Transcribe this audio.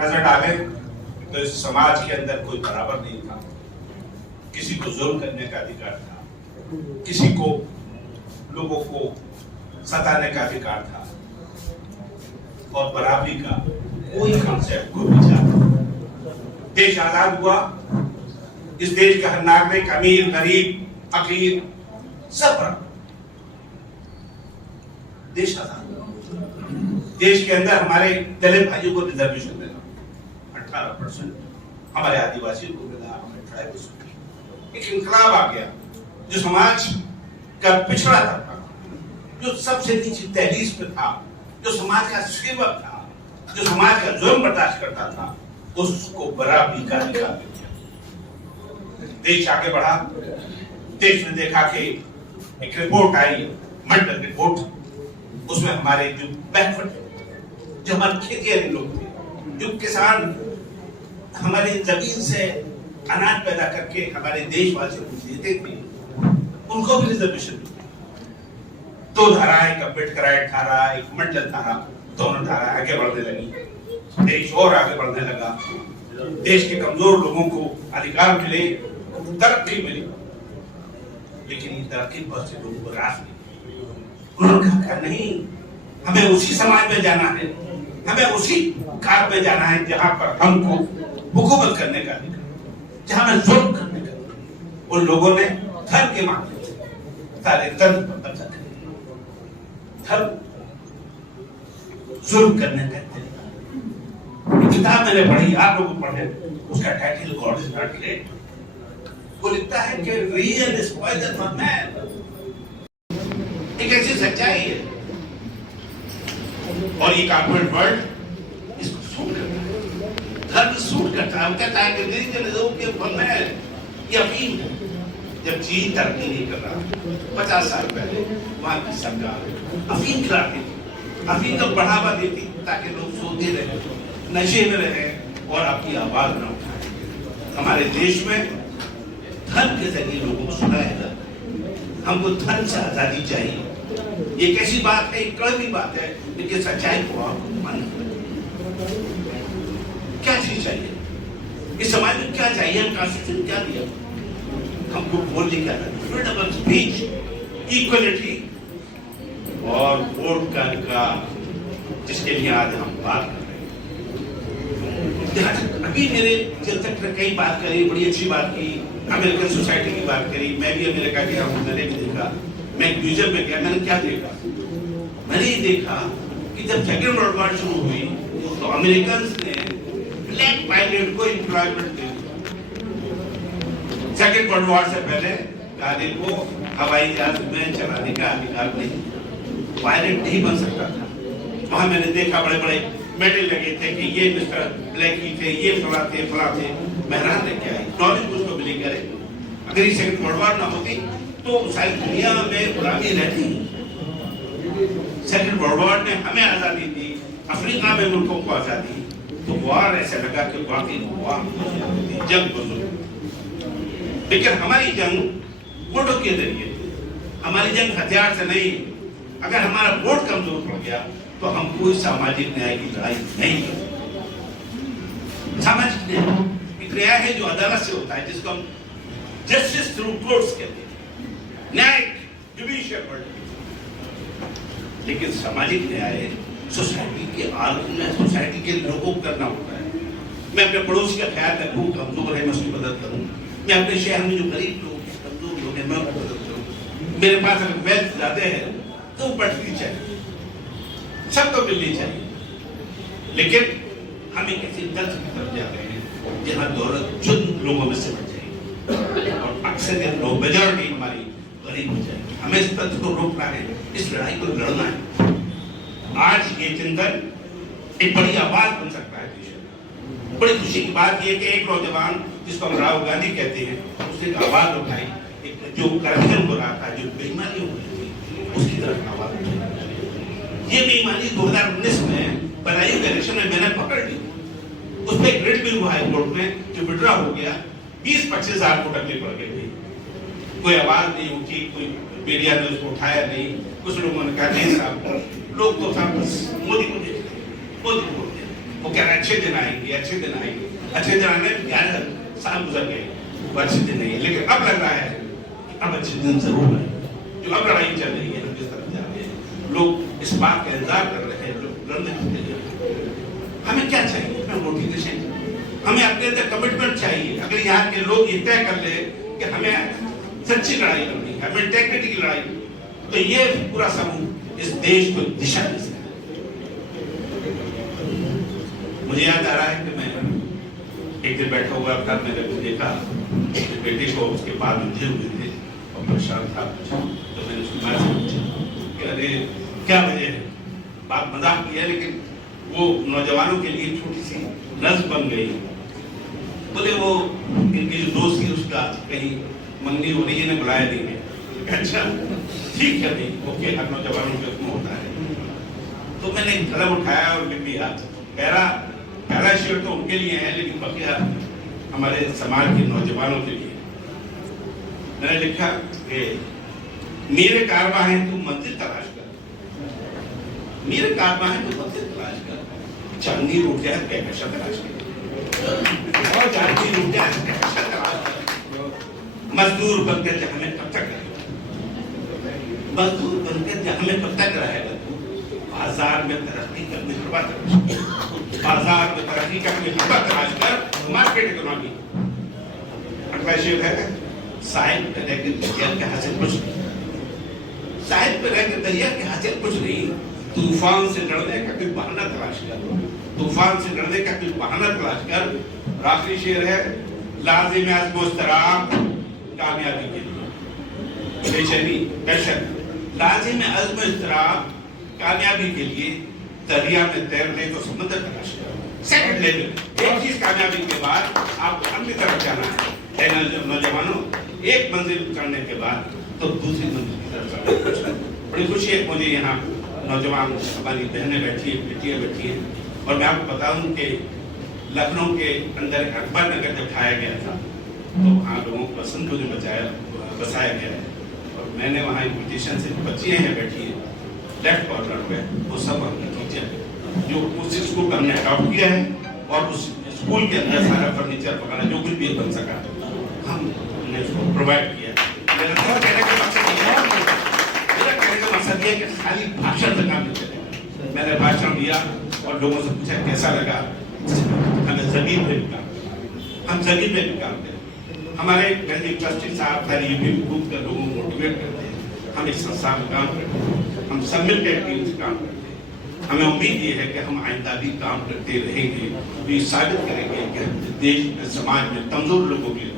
नजर डाले तो इस समाज के अंदर कोई बराबर नहीं था। किसी को जुल्म करने का अधिकार था, किसी को लोगों को सताने का अधिकार था, और बराबरी का कोई कॉन्सेप्ट, कोई विचार। देश आजाद हुआ, इस देश का हर नागरिक, अमीर गरीब फकीर सब बराबर। देश आजाद हुआ, देश के अंदर हमारे दलित भाइयों को रिजर्वेशन मिला 18%, हमारे आदिवासियों को मिला, हमारे ट्राइबल्स को मिला। एक इंकलाब आ गया जो समाज का पिछड़ा तबका, जो सबसे नीचे तहरीस पे था, जो समाज का सेवक था, जो समाज का जुर्म बर्दाश्त करता था, उसको बराबरी का अधिकार मिल गया। देश आगे बढ़ा। देश ने देखा कि एक रिपोर्ट आई, मंडल रिपोर्ट, उसमें हमारे जो बैकवर्ड, जो हमारे खेती लोग थे, जो किसान हमारी जमीन से अनाज पैदा करके हमारे देशवासियों को देते थे, उनको भी रिजर्वेशन मिली। 2 धाराएं, एक अम्बेडकर राइट धारा, एक मंडल धारा, दोनों धारा आगे बढ़ने लगी। देश और आगे बढ़ने लगा। देश के कमजोर लोगों को अधिकार मिले, तरक्की मिली। लेकिन ये तरक्की बहुत से लोगों को रास नहीं। उन्होंने कहा नहीं, हमें उसी समाज में जाना है, हमें उसी घर में जाना है जहां पर हमको हुकूमत करने का अधिकार, जहां में जुल्म करने का। उन लोगों ने धर्म के मामले से सारे तंत्र पर कब्जा कर लिया। धर्म जुल्म करने का तरीका। किताब मैंने पढ़ी, आप लोग पढ़े, उसका title God is not great. वो लिखता है कि reason is poison for man. एक ऐसी सच्चाई है, और ये कॉर्पोरेट वर्ल्ड इसको सूट करता है, धर्म सूट करता है। वो कहता है कि reason is okay for man. ये अफीम है। जब चीन तरक्की नहीं कर रहा, 50 साल पहले वहां की सरकार अफीम खिलाती थी, अफीम को बढ़ावा देती ताकि लोग सोते रहे, नशे में रहे और अपनी आवाज न उठाए। हमारे देश में धर्म के जरिए लोगों को सुनाया जाता है। हमको धर्म से आजादी चाहिए। ये कैसी बात है, एक कड़वी बात है, लेकिन सच्चाई को आपको मानना। क्या चीज चाहिए इस समाज में, क्या चाहिए? हम कॉन्स्टिट्यूशन क्या दिया हमको? बोलने क्या था? फ्रीडम ऑफ स्पीच, इक्वलिटी और वोट का अधिकार, जिसके लिए आज हम बात कर रहे हैं। अभी मेरे जब तक कई बात करी, बड़ी अच्छी बात की, अमेरिकन सोसाइटी की बात करी। मैं भी अमेरिका गया हूँ, मैंने भी देखा। मैं म्यूजियम में गया, मैंने क्या देखा? मैंने ये देखा कि जब सेकेंड वर्ल्ड वॉर शुरू हुई तो अमेरिकन ने ब्लैक पायलट को एम्प्लॉयमेंट दी। सेकेंड वर्ल्ड वॉर से पहले गाड़ी को हवाई जहाज में चलाने का अधिकार नहीं, पायलट नहीं बन सकता था। वहां मैंने देखा बड़े बड़े मेडल लगे थे कि ये मिस्टर ब्लैक ही थे, ये फला थे। मैं हैरान रह गया। नॉलेज उसको मिली करे। अगर ये सेकेंड वर्ल्ड वॉर ना होती तो सारी दुनिया में गुलामी रहती। सेकेंड वर्ल्ड वॉर ने हमें आजादी दी, अफ्रीका में मुल्कों को आजादी। तो वॉर ऐसा लगा कि वाकई जंग बुजुर्ग। लेकिन हमारी जंग वोटों के जरिए, हमारी जंग हथियार से नहीं। अगर हमारा वोट कमजोर पड़ गया तो हम कोई सामाजिक न्याय की लड़ाई नहीं कर सकते। सामाजिक न्याय एक न्याय है जो अदालत से होता है, जिसको हम जस्टिस थ्रू कोर्ट्स कहते हैं, न्याय जुडिशियल वर्ल्ड। लेकिन सामाजिक न्याय सोसाइटी के आलम में, सोसाइटी के लोगों को करना होता है। मैं अपने पड़ोसी का ख्याल रखूं, कमजोर है मैं उसकी मदद करूं। मैं अपने शहर में जो गरीब लोग हैं, कमजोर लोग हैं, मैं उनकी मदद करूं। मेरे पास अगर वेल्थ ज्यादा है तो बढ़नी चाहिए, सबको मिलनी चाहिए। लेकिन हम एक ऐसी तंत्र की तरफ जा रहे हैं जहां दौलत चुन लोगों में से बढ़ जाएगी और अक्सर लोग, मेजॉरिटी हमारी गरीब हो जाएगी। हमें इस तंत्र को रोकना है, इस लड़ाई को लड़ना है। आज ये चिंतन एक बड़ी आवाज बन सकता है देश में। बड़ी खुशी की बात यह कि एक नौजवान जिसको हम राहुल गांधी कहते हैं, उसने आवाज उठाई। एक जो करप्शन हो रहा था, जो बेईमानी हो रही थी, उसकी तरफ आवाज उठाई। ये बेईमानी 2019 में बनाई हुई इलेक्शन में मैंने पकड़ ली। उस पर एक रिट भी हुआ है कोर्ट में, जो विड्रॉ हो गया। 20-25 हजार को टकली पड़ गई थी। कोई आवाज नहीं उठी, कोई मीडिया ने उसको उठाया नहीं। कुछ लोगों ने कहा नहीं साहब, लोग तो साहब बस मोदी को देख रहे, मोदी को देख रहे। वो कह रहे अच्छे दिन आएंगे, अच्छे दिन आएंगे, अच्छे दिन आने में 11 साल गुजर गए, वो अच्छे दिन नहीं है। लेकिन अब लग रहा है अब अच्छे दिन जरूर है। जो अब लड़ाई चल रही है, हम किस तरफ जा रहे हैं, लोग इस बात का इंतजार कर रहे हैं, लोग लड़ने के लिए। हमें क्या चाहिए? हमें मोटिवेशन, हमें अपने अंदर कमिटमेंट चाहिए। अगर यहाँ के लोग ये तय कर ले कि हमें सच्ची लड़ाई करनी है, हमें इंटेग्रिटी की लड़ाई, तो ये पूरा समूह इस देश को दिशा दे सकता है। मुझे याद आ रहा है कि मैं एक दिन बैठा हुआ था, मैंने देखा बेटे को उसके बाद मुझे हुए थे और परेशान था, तो मैंने उसकी माँ से पूछा कि अरे क्या वजह है? बात मजाक की है, लेकिन वो नौजवानों के लिए छोटी सी नज़्म बन गई। बोले वो इनकी जो दोस्त थी उसका कहीं मंगनी हो रही है, इन्हें बुलाया नहीं है। अच्छा ठीक है भाई, ओके, हर नौजवानों के उसमें होता है। तो मैंने कलम उठाया और लिख दिया, पहला शेर तो उनके लिए है, लेकिन बकिया हमारे समाज के नौजवानों के लिए। मैंने लिखा कि मेरे कारवां है तू मंजिल तलाश कर, मेरे कारवां है तू मंजिल तलाश कर, चांदी रोटियां कैसा तलाश कर, और चांदी रोटियां कैसा तलाश कर, मजदूर बनकर हमें कब तक रहेगा, मजदूर बनकर हमें कब तक रहेगा, बाजार में तरक्की करने के बाद बाजार में तरक्की करने के बाद तलाश कर मार्केट इकोनॉमी। अगला शेर है साहिब पे रहकर दरिया के हासिल कुछ नहीं, साहिब पे रहकर दरिया के हासिल कुछ नहीं, तूफान से लड़ने का कोई बहाना तलाश कर, तूफान से लड़ने का कोई बहाना तलाश कर। आखिरी शेर है लाजिम अज़्म इस्तराब कामयाबी के लिए, बेचैनी पैशन, लाजिम अज़्म इस्तराब कामयाबी के लिए दरिया में तैरने को समंदर तलाश करो। सेकंड लेवल, एक चीज कामयाबी के बाद आपको अन्य तरफ जाना है। नौजवानों, एक मंजिल चढ़ने के बाद तो दूसरी मंजिल की तरफ जाना। बड़ी खुशी है मुझे यहाँ नौजवान हमारी बहनें बैठी है, बेटियाँ बैठी हैं, और मैं आपको बताऊँ कि लखनऊ के अंदर अकबर नगर जब ढाया गया था तो वहाँ लोगों को पसंद में बसाया गया है, और मैंने वहाँ इन्विटेशन से बच्चियाँ हैं बैठी हैं लेफ्ट कॉर्नर पे, वो सब हमने टीचर जो उस स्कूल को हमने अडॉप्ट किया है, और उस स्कूल के अंदर सारा फर्नीचर वगैरह जो कुछ भी बन सका हमने उसको प्रोवाइड किया। मेरा कहने का मकसद ये कि खाली भाषण तक काम नहीं चलेगा। मैंने भाषण दिया और लोगों से पूछा कैसा लगा, हमें जमीन पे भी काम, हम जमीन पे भी काम करें। हमारे ट्रस्टी साहब सारी यूट्यूब ग्रुप कर लोगों को मोटिवेट करते हैं, हम इस संस्था में काम करते हैं, हम सब मिलकर टीम से काम करते हैं। हमें उम्मीद ये है कि हम आइंदा भी काम करते रहेंगे, तो ये साबित करेंगे कि देश में समाज में कमजोर लोगों के लिए